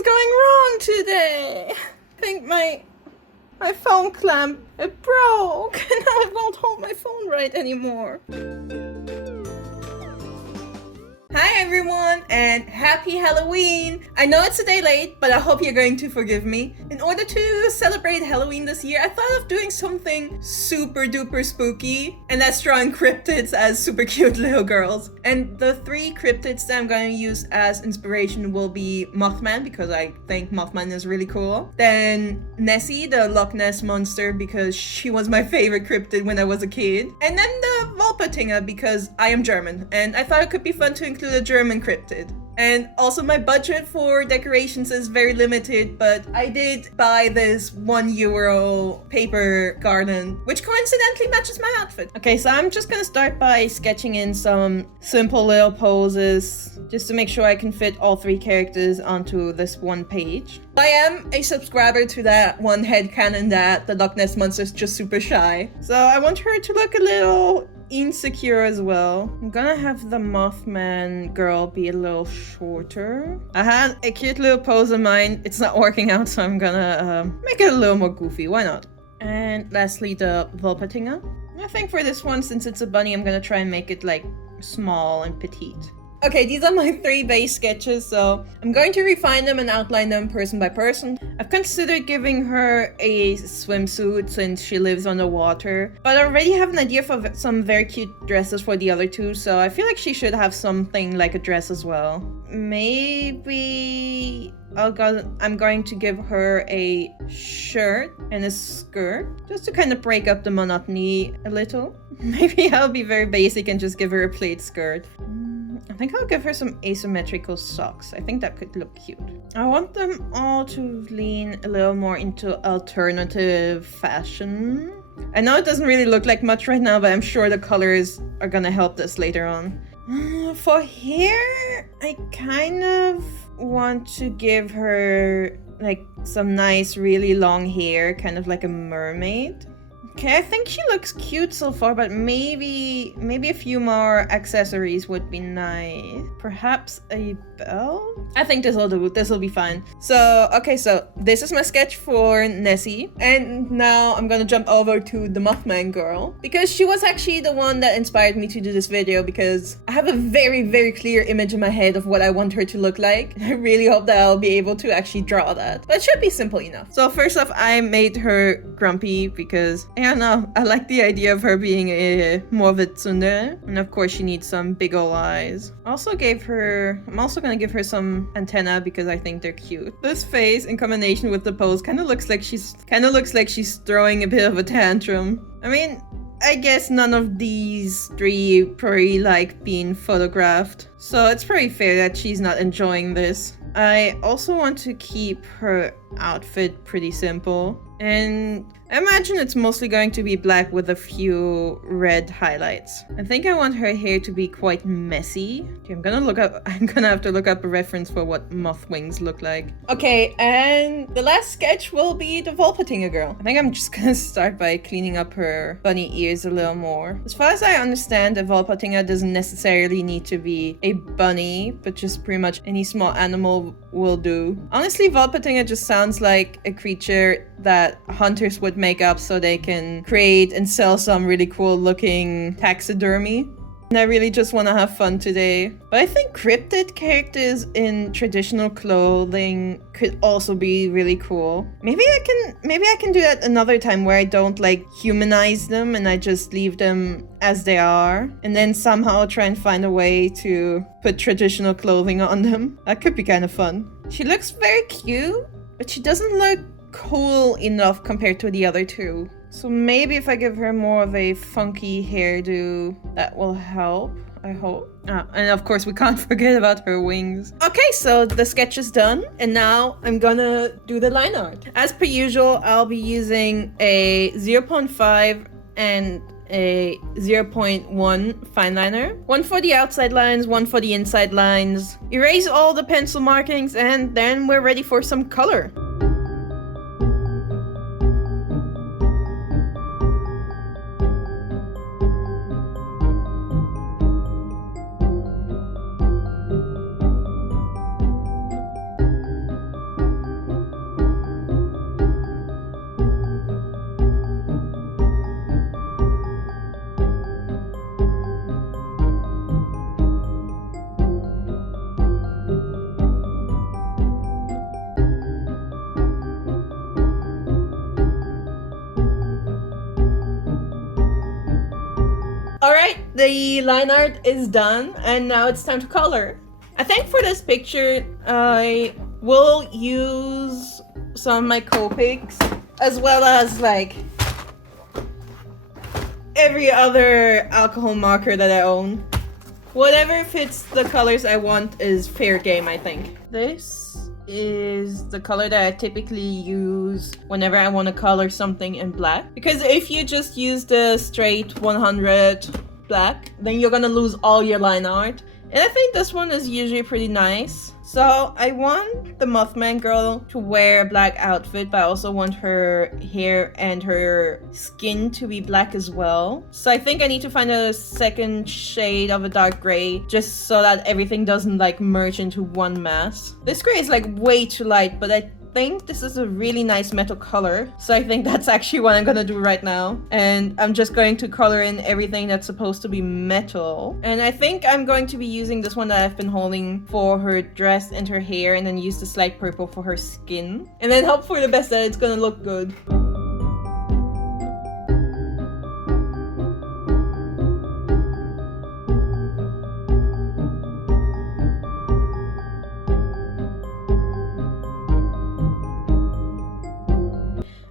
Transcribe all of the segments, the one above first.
is going wrong today? I think my phone clamp, it broke. And now it won't hold my phone right anymore. Hi everyone, and happy Halloween! I know it's a day late, but I hope you're going to forgive me. In order to celebrate Halloween this year, I thought of doing something super duper spooky, and that's drawing cryptids as super cute little girls. And the 3 cryptids that I'm going to use as inspiration will be Mothman, because I think Mothman is really cool. Then Nessie, the Loch Ness monster, because she was my favorite cryptid when I was a kid. And then the Wolpertinger, because I am German, and I thought it could be fun to include a German cryptid. And also my budget for decorations is very limited, but I did buy this €1 paper garden, which coincidentally matches my outfit. Okay, so I'm just gonna start by sketching in some simple little poses, just to make sure I can fit all 3 characters onto this one page. I am a subscriber to that one headcanon that the Loch Ness Monster is just super shy. So I want her to look a little insecure as well. I'm gonna have the Mothman girl be a little shorter. I had a cute little pose in mind. It's not working out, so I'm gonna make it a little more goofy. Why not? And lastly, the Wolpertinger. I think for this one, since it's a bunny, I'm gonna try and make it like small and petite. Okay, these are my 3 base sketches, so I'm going to refine them and outline them person by person. I've considered giving her a swimsuit since she lives underwater, but I already have an idea for some very cute dresses for the other 2, so I feel like she should have something like a dress as well. Maybe I'm going to give her a shirt and a skirt, just to kind of break up the monotony a little. Maybe I'll be very basic and just give her a plaid skirt. I think I'll give her some asymmetrical socks. I think that could look cute. I want them all to lean a little more into alternative fashion. I know it doesn't really look like much right now, but I'm sure the colors are gonna help this later on. For hair, I kind of want to give her like some nice, really long hair, kind of like a mermaid. Okay, I think she looks cute so far, but maybe a few more accessories would be nice. Perhaps a belt? I think this will do. This will be fine. So, okay, so this is my sketch for Nessie. And now I'm gonna jump over to the Mothman girl, because she was actually the one that inspired me to do this video, because I have a very, very clear image in my head of what I want her to look like. I really hope that I'll be able to actually draw that. But it should be simple enough. So first off, I made her grumpy because I don't know, I like the idea of her being a more of a tsundere. And of course she needs some big ol' eyes. I'm also gonna give her some antenna because I think they're cute. This face in combination with the pose kind of looks like she's throwing a bit of a tantrum. I mean, I guess none of these 3 probably like being photographed, so it's pretty fair that she's not enjoying this. I also want to keep her outfit pretty simple, and I imagine it's mostly going to be black with a few red highlights. I think I want her hair to be quite messy. Okay, I'm gonna have to look up a reference for what moth wings look like. Okay, and the last sketch will be the Wolpertinger girl. I think I'm just gonna start by cleaning up her bunny ears a little more. As far as I understand, the Wolpertinger doesn't necessarily need to be a bunny, but just pretty much any small animal will do. Honestly, Wolpertinger just sounds like a creature that hunters would make up so they can create and sell some really cool looking taxidermy. And I really just want to have fun today. But I think cryptid characters in traditional clothing could also be really cool. Maybe I can do that another time where I don't like humanize them and I just leave them as they are. And then somehow try and find a way to put traditional clothing on them. That could be kind of fun. She looks very cute, but she doesn't look cool enough compared to the other 2. So maybe if I give her more of a funky hairdo, that will help, I hope. And of course we can't forget about her wings. Okay, so the sketch is done, and now I'm gonna do the line art. As per usual, I'll be using a 0.5 and a 0.1 fine liner. One for the outside lines, one for the inside lines. Erase all the pencil markings, and then we're ready for some color. the line art is done, and now it's time to color. I think for this picture, I will use some of my Copics, as well as like every other alcohol marker that I own. Whatever fits the colors I want is fair game, I think. This is the color that I typically use whenever I want to color something in black. Because if you just use the straight 100 black, then you're gonna lose all your line art. And I think this one is usually pretty nice. So I want the Mothman girl to wear a black outfit, but I also want her hair and her skin to be black as well. So I think I need to find a second shade of a dark gray, just so that everything doesn't like merge into one mass. This gray is like way too light, but I think this is a really nice metal color, so I think that's actually what I'm gonna do right now. And I'm just going to color in everything that's supposed to be metal, and I think I'm going to be using this one that I've been holding for her dress and her hair, and then use the slight purple for her skin, and then hope for the best that it's gonna look good.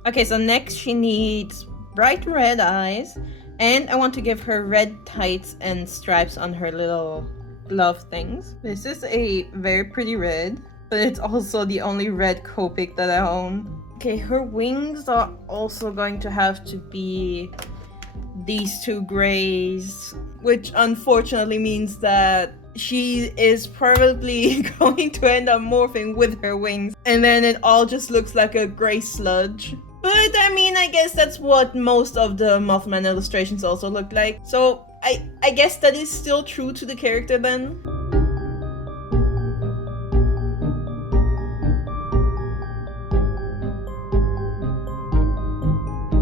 Okay, so next she needs bright red eyes, and I want to give her red tights and stripes on her little glove things. This is a very pretty red, but it's also the only red Copic that I own. Okay, her wings are also going to have to be these two grays, which unfortunately means that she is probably going to end up morphing with her wings, and then it all just looks like a gray sludge. But I mean, I guess that's what most of the Mothman illustrations also look like. So I guess that is still true to the character then.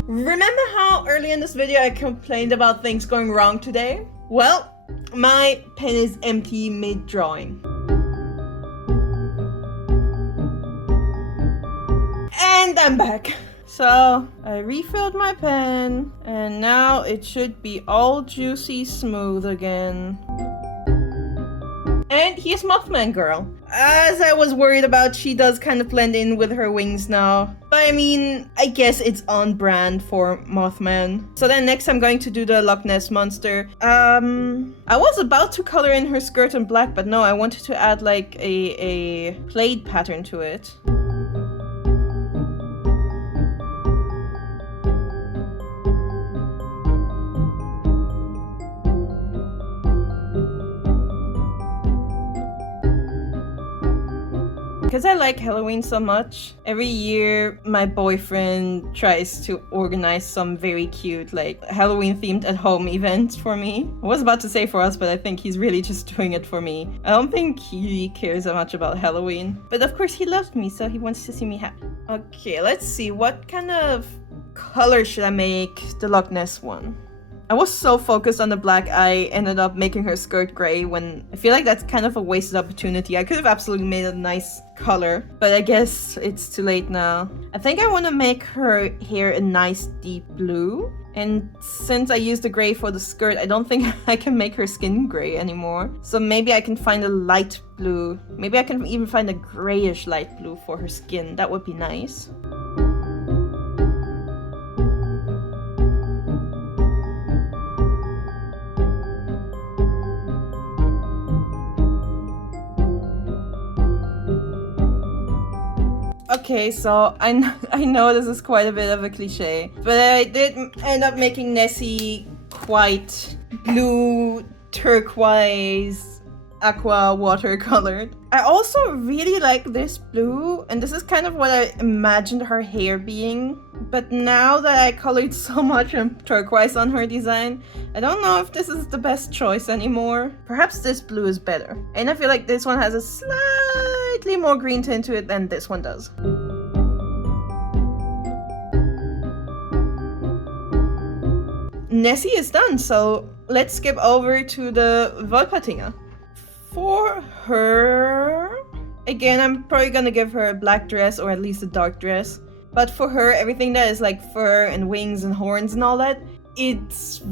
Remember how early in this video I complained about things going wrong today? Well, my pen is empty mid-drawing. And I'm back. So I refilled my pen, and now it should be all juicy smooth again. And here's Mothman girl. As I was worried about, she does kind of blend in with her wings now. But I mean, I guess it's on brand for Mothman. So then next I'm going to do the Loch Ness Monster. I was about to color in her skirt in black, but no, I wanted to add like a plaid pattern to it. Because I like Halloween so much, every year my boyfriend tries to organize some very cute like Halloween themed at home events for me. I was about to say for us, but I think he's really just doing it for me. I don't think he cares that much about Halloween. But of course he loves me, so he wants to see me happy. Okay, let's see, what kind of color should I make the Loch Ness one? I was so focused on the black, I ended up making her skirt gray when I feel like that's kind of a wasted opportunity. I could have absolutely made a nice color, but I guess it's too late now. I think I want to make her hair a nice deep blue. And since I used the gray for the skirt, I don't think I can make her skin gray anymore. So maybe I can find a light blue. Maybe I can even find a grayish light blue for her skin. That would be nice. Okay, so I know this is quite a bit of a cliche, but I did end up making Nessie quite blue, turquoise, aqua watercolored. I also really like this blue, and this is kind of what I imagined her hair being. But now that I colored so much turquoise on her design, I don't know if this is the best choice anymore. Perhaps this blue is better. And I feel like this one has a slightly more green tint to it than this one does. Nessie is done, so let's skip over to the Wolpertinger. For her, again, I'm probably gonna give her a black dress or at least a dark dress. But for her, everything that is like fur and wings and horns and all that, it's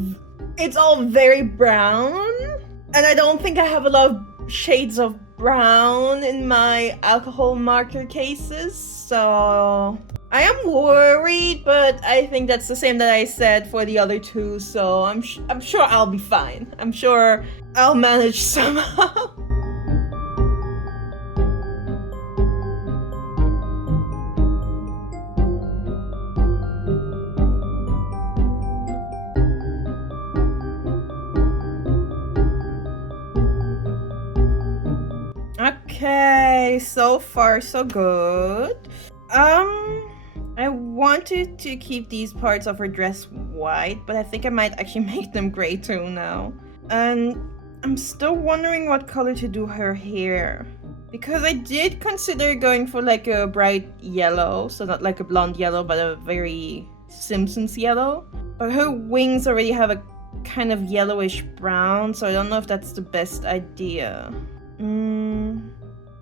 it's all very brown, and I don't think I have a lot of shades of brown in my alcohol marker cases, so I am worried, but I think that's the same that I said for the other two, so I'm sure I'll be fine. I'm sure I'll manage somehow. Okay, so far so good. I wanted to keep these parts of her dress white, but I think I might actually make them gray too now. And I'm still wondering what color to do her hair. Because I did consider going for like a bright yellow, so not like a blonde yellow, but a very Simpsons yellow. But her wings already have a kind of yellowish brown, so I don't know if that's the best idea.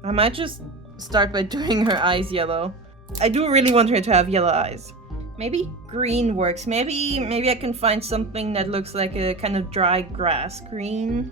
I might just start by doing her eyes yellow. I do really want her to have yellow eyes. Maybe green works. Maybe I can find something that looks like a kind of dry grass green.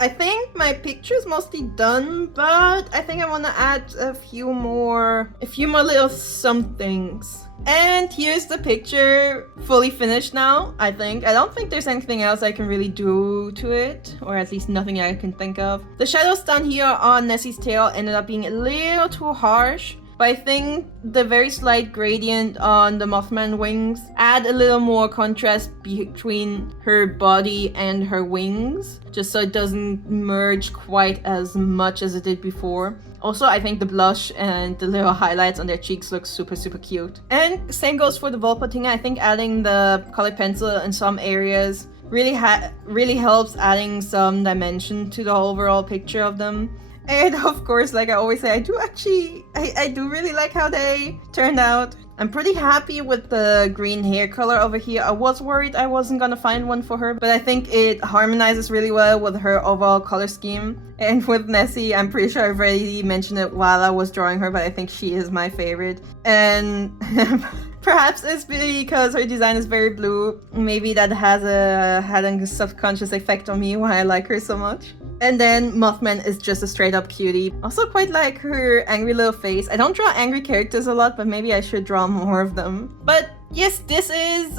I think my picture's mostly done, but I think I want to add a few more little somethings. And here's the picture, fully finished now, I think. I don't think there's anything else I can really do to it, or at least nothing I can think of. The shadows down here on Nessie's tail ended up being a little too harsh, but I think the very slight gradient on the Mothman wings add a little more contrast between her body and her wings, just so it doesn't merge quite as much as it did before. Also, I think the blush and the little highlights on their cheeks look super, super cute. And same goes for the Volpatinga. I think adding the colored pencil in some areas really helps adding some dimension to the overall picture of them. And of course, like I always say, I do really like how they turned out. I'm pretty happy with the green hair color over here. I was worried I wasn't gonna find one for her, but I think it harmonizes really well with her overall color scheme. And with Nessie, I'm pretty sure I've already mentioned it while I was drawing her, but I think she is my favorite. And perhaps it's because her design is very blue. Maybe that had a subconscious effect on me why I like her so much. And then Mothman is just a straight up cutie. Also quite like her angry little face. I don't draw angry characters a lot, but maybe I should draw more of them. But yes, this is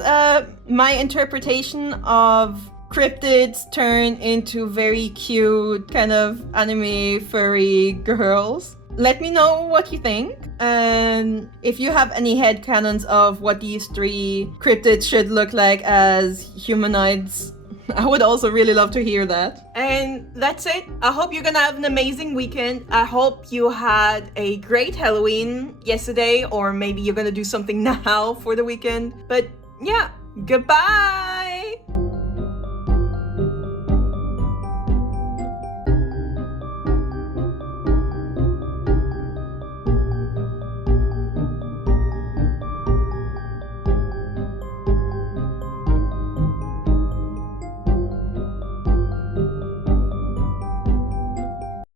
my interpretation of cryptids turned into very cute kind of anime furry girls. Let me know what you think, and if you have any headcanons of what these three cryptids should look like as humanoids, I would also really love to hear that. And that's it. I hope you're gonna have an amazing weekend. I hope you had a great Halloween yesterday, or maybe you're gonna do something now for the weekend. But yeah, goodbye!